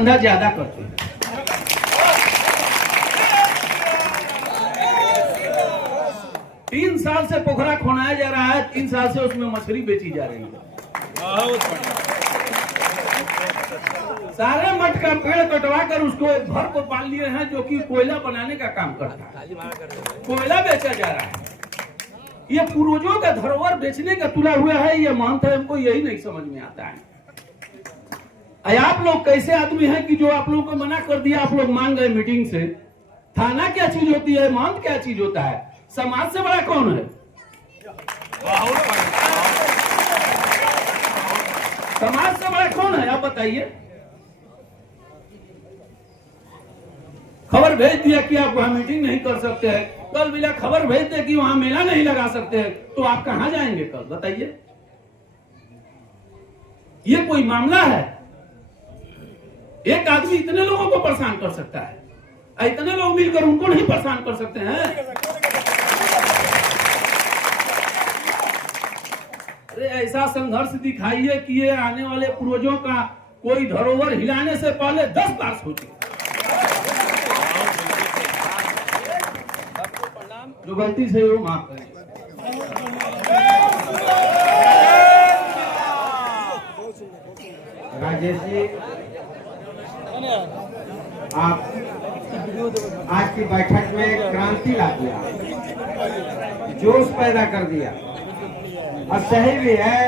धंधा ज्यादा करते हैं। 3 साल से पोखरा खोनाया जा रहा है, 3 साल से उसमें मछली बेची जा रही है। सारे मठ का पेड़ कटवा कर उसको एक घर को पाल लिए हैं जो कि कोयला बनाने का काम करता है, कोयला बेचा जा रहा है। ये पूर्वजों का धरोहर बेचने का तुला हुआ है, ये मानता है, हमको यही नहीं समझ में आता है। आप लोग कैसे आदमी हैं कि जो आप लोगों को मना कर दिया, आप लोग मान गए मीटिंग से। थाना क्या चीज होती है, मान क्या चीज होता है, समाज से बड़ा कौन है? समाज से बड़ा कौन है, आप बताइए। खबर भेज दिया कि आप वहां मीटिंग नहीं कर सकते हैं, कल बिना खबर भेज दे कि वहां मेला नहीं लगा सकते हैं, तो आप कहां जाएंगे कल, बताइए। ये कोई मामला है? एक आदमी इतने लोगों को परेशान कर सकता है, इतने लोग मिलकर उनको नहीं परेशान कर सकते हैं? अरे ऐसा संघर्ष दिखाइए कि ये आने वाले पूर्वजों का कोई धरोहर हिलाने से पहले 10 बार सोचे। जो गलती से वो माफ करें। राजेश जी, आप आज की बैठक में क्रांति ला दिया, जोश पैदा कर दिया, और सही भी है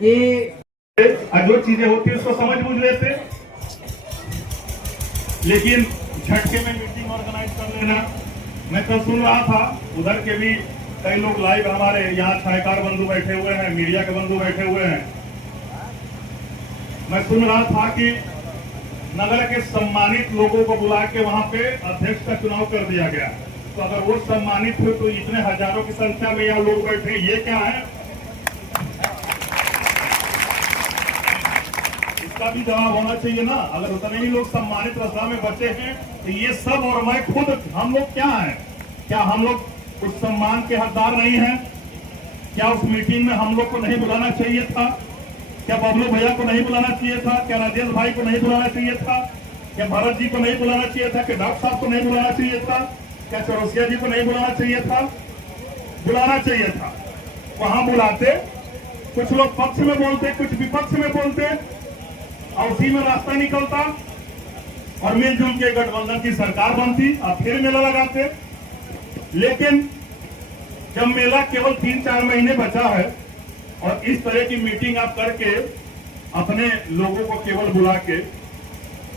कि जो चीजें होती है उसको समझ बूझ लेते, लेकिन झटके में मीटिंग ऑर्गेनाइज कर लेना। मैं तो सुन रहा था उधर के भी कई लोग लाइव, हमारे यहाँ छायाकार बंधु बैठे हुए हैं, मीडिया के बंधु बैठे हुए हैं। मैं सुन रहा था कि नगर के सम्मानित लोगों को बुला के वहां पे अध्यक्ष का चुनाव कर दिया गया। तो अगर वो सम्मानित हुए तो इतने हजारों की संख्या में यहाँ लोग बैठे, ये क्या है? इसका भी जवाब होना चाहिए ना। अगर उतने ही लोग सम्मानित रस्ता में बचे हैं तो ये सब और मैं खुद, हम लोग क्या हैं? क्या हम लोग उस सम्मान के हकदार नहीं हैं? क्या उस मीटिंग में हम लोग को नहीं बुलाना चाहिए था? क्या बबलू भैया को नहीं बुलाना चाहिए था? क्या राजेश भाई को नहीं बुलाना चाहिए था? क्या भरत जी को नहीं बुलाना चाहिए था? क्या डॉक्टर साहब को नहीं बुलाना चाहिए था? क्या चौरसिया जी को नहीं बुलाना चाहिए था? बुलाना चाहिए था। वहां बुलाते, कुछ लोग पक्ष में बोलते, कुछ विपक्ष में बोलते, और उसी में रास्ता निकलता और मिलजुल के गठबंधन की सरकार बनती और फिर मेला लगाते। लेकिन जब मेला केवल 3-4 महीने बचा है और इस तरह की मीटिंग आप करके अपने लोगों को केवल बुला के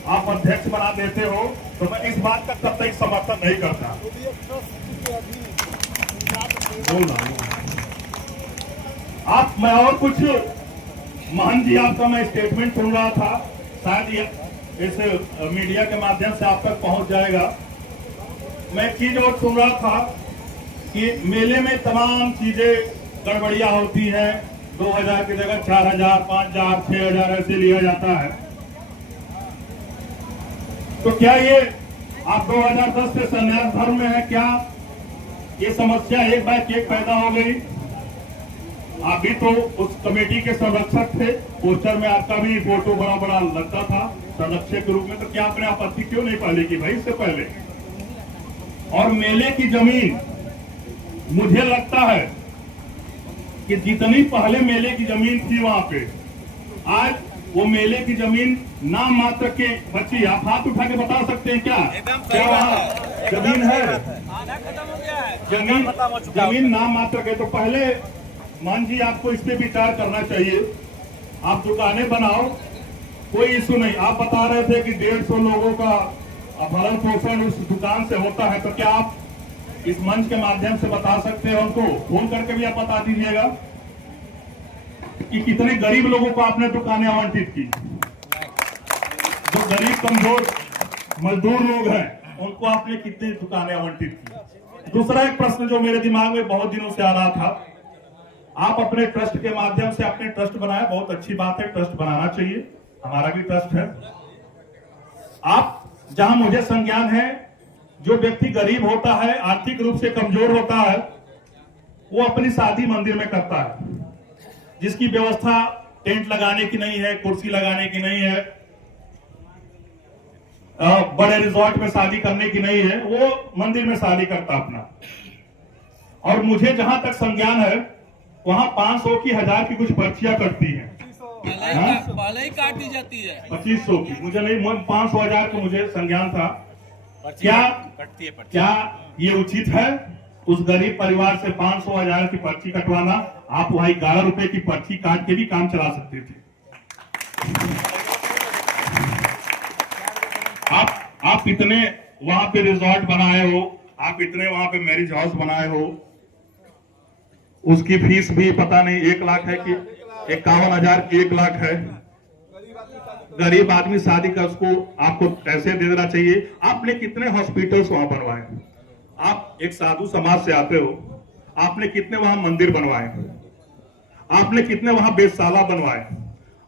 आप अध्यक्ष बना देते हो, तो मैं इस बात का कतई समर्थन नहीं करता। आप, मैं और कुछ, महन जी आपका मैं स्टेटमेंट सुन रहा था, शायद ये इस मीडिया के माध्यम से आप तक पहुंच जाएगा। मैं एक चीज और सुन रहा था कि मेले में तमाम चीजें गड़बड़ियां होती हैं, 2000 की जगह 4000, 5000, 6000 ऐसे लिया जाता है। तो क्या ये आप 2010 से संन्यास धर्म में है? क्या ये समस्या एक बार एक पैदा हो गई? आप भी तो उस कमेटी के संरक्षक थे, पोस्टर में आपका भी फोटो बड़ा बड़ा लगता था संरक्षक के रूप में, तो क्या आपने आपत्ति क्यों नहीं पाली की भाई इससे पहले? और मेले की जमीन, मुझे लगता है कि जितनी पहले मेले की जमीन थी वहां पे, आज वो मेले की जमीन नाम मात्र के बची। आप हाथ उठा के बता सकते हैं क्या क्या वहाँ जमीन है? जमीन नाम मात्र के। तो पहले मान जी आपको इस पे विचार करना चाहिए। आप दुकानें बनाओ, कोई इशू नहीं। आप बता रहे थे कि 150 लोगों का भरण पोषण उस दुकान से होता है, तो क्या आप इस मंच के माध्यम से बता सकते हैं? उनको फोन करके भी आप बता दीजिएगा कि कितने गरीब लोगों को आपने दुकानें आवंटित की। जो गरीब कमजोर मजदूर लोग हैं उनको आपने कितनी दुकानें आवंटित की। दूसरा एक प्रश्न जो मेरे दिमाग में बहुत दिनों से आ रहा था, आप अपने ट्रस्ट के माध्यम से आपने ट्रस्ट बनाया, बहुत अच्छी बात है, ट्रस्ट बनाना चाहिए, हमारा भी ट्रस्ट है। आप, जहां मुझे संज्ञान है, जो व्यक्ति गरीब होता है, आर्थिक रूप से कमजोर होता है, वो अपनी शादी मंदिर में करता है, जिसकी व्यवस्था टेंट लगाने की नहीं है, कुर्सी लगाने की नहीं है, बड़े रिजॉर्ट में शादी करने की नहीं है, वो मंदिर में शादी करता अपना। और मुझे जहां तक संज्ञान है वहां 500 की 1000 की कुछ पर्चियां कटती हैं, पहले ही काट दी जाती है 2500 की, मुझे नहीं 500 1000 का मुझे संज्ञान था। क्या ये उचित है उस गरीब परिवार से 500 1000 की पर्ची कटवाना? आप वहां 11 रुपए की पर्ची काट के भी काम चला सकते थे। आप इतने वहां पे रिजॉर्ट बनाए हो, आप इतने वहां पे मैरिज हाउस बनाए हो, उसकी फीस भी पता नहीं 1 लाख है कि 51,000 की 1 लाख है। गरीब आदमी शादी का उसको आपको पैसे दे देना चाहिए। आपने कितने हॉस्पिटल्स वहां बनवाए? आप एक साधु समाज से आते हो, आपने कितने वहां मंदिर बनवाए? आपने कितने वहां वेधशाला बनवाए?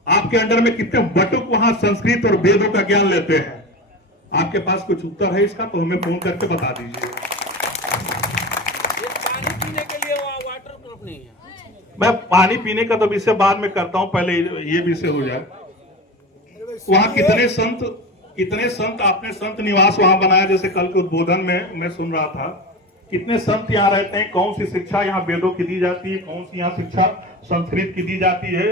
आपके अंडर में कितने बटुक वहां संस्कृत और वेदों का ज्ञान लेते हैं? आपके पास कुछ उत्तर है इसका तो हमें फोन करके बता दीजिए। पानी पीने के लिए वाटर प्रूफ नहीं है। मैं पानी पीने का तो विषय बाद में करता हूं, पहले ये विषय हो जाए। वहां कितने संत आपने संत निवास वहां बनाया, जैसे कल के उद्बोधन में मैं सुन रहा था। कितने संत यहाँ रहते हैं, कौन सी शिक्षा यहाँ वेदों की दी जाती है, कौन सी यहाँ शिक्षा संस्कृत की दी जाती है,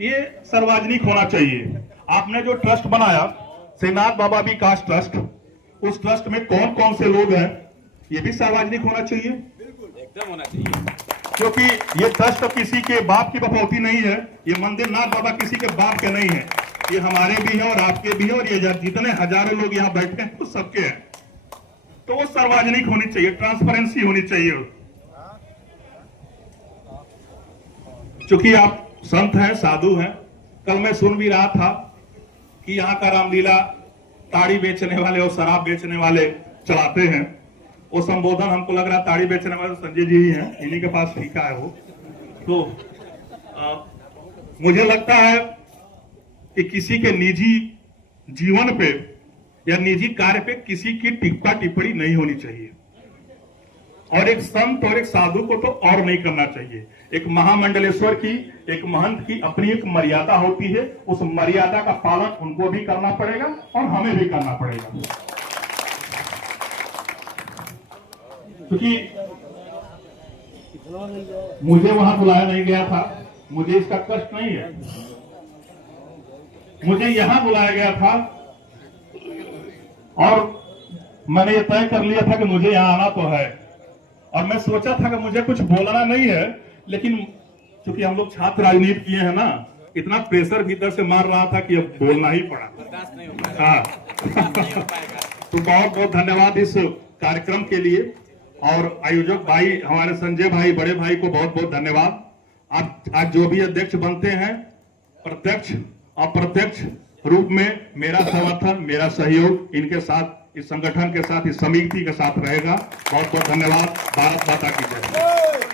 ये सार्वजनिक होना चाहिए। आपने जो ट्रस्ट बनाया श्रीनाथ बाबा विकास ट्रस्ट, उस ट्रस्ट में कौन कौन से लोग हैं ये भी सार्वजनिक होना चाहिए, एकदम होना चाहिए। क्योंकि ये ट्रस्ट किसी के बाप की बपौती नहीं है, ये मंदिर नाथ बाबा किसी के बाप के नहीं है, ये हमारे भी है और आपके भी है, और ये जितने हजारों लोग यहाँ बैठे हैं वो सबके हैं। तो वो सार्वजनिक होनी चाहिए, ट्रांसपेरेंसी होनी चाहिए। क्योंकि आप संत हैं, साधु हैं। कल मैं सुन भी रहा था कि यहाँ का रामलीला ताड़ी बेचने वाले और शराब बेचने वाले चलाते हैं। वो संबोधन हमको लग रहा ताड़ी बेचने वाले संजय जी ही हैं, इन्हीं के पास ठीका है वो। तो मुझे लगता है कि किसी के निजी जीवन पे या निजी कार्य पे किसी की टिप्पा टिप्पणी नहीं होनी चाहिए, और एक संत और एक साधु को तो और नहीं करना चाहिए। एक महामंडलेश्वर की, एक महंत की अपनी एक मर्यादा होती है, उस मर्यादा का पालन उनको भी करना पड़ेगा और हमें भी करना पड़ेगा। क्योंकि मुझे वहां बुलाया नहीं गया था, मुझे इसका कष्ट नहीं है, मुझे यहां बुलाया गया था और मैंने ये तय कर लिया था कि मुझे यहां आना तो है। और मैं सोचा था कि मुझे कुछ बोलना नहीं है, लेकिन क्योंकि हम लोग छात्र राजनीति किए हैं ना, इतना प्रेशर भीतर से मार रहा था कि अब बोलना ही पड़ा। हाँ तो बहुत बहुत धन्यवाद इस कार्यक्रम के लिए, और आयोजक भाई हमारे संजय भाई, बड़े भाई को बहुत बहुत धन्यवाद। आज जो भी अध्यक्ष बनते हैं, प्रत्यक्ष अप्रत्यक्ष रूप में मेरा समर्थन, मेरा सहयोग इनके साथ, इस संगठन के साथ, इस समिति के साथ रहेगा। बहुत बहुत धन्यवाद। भारत माता की जय।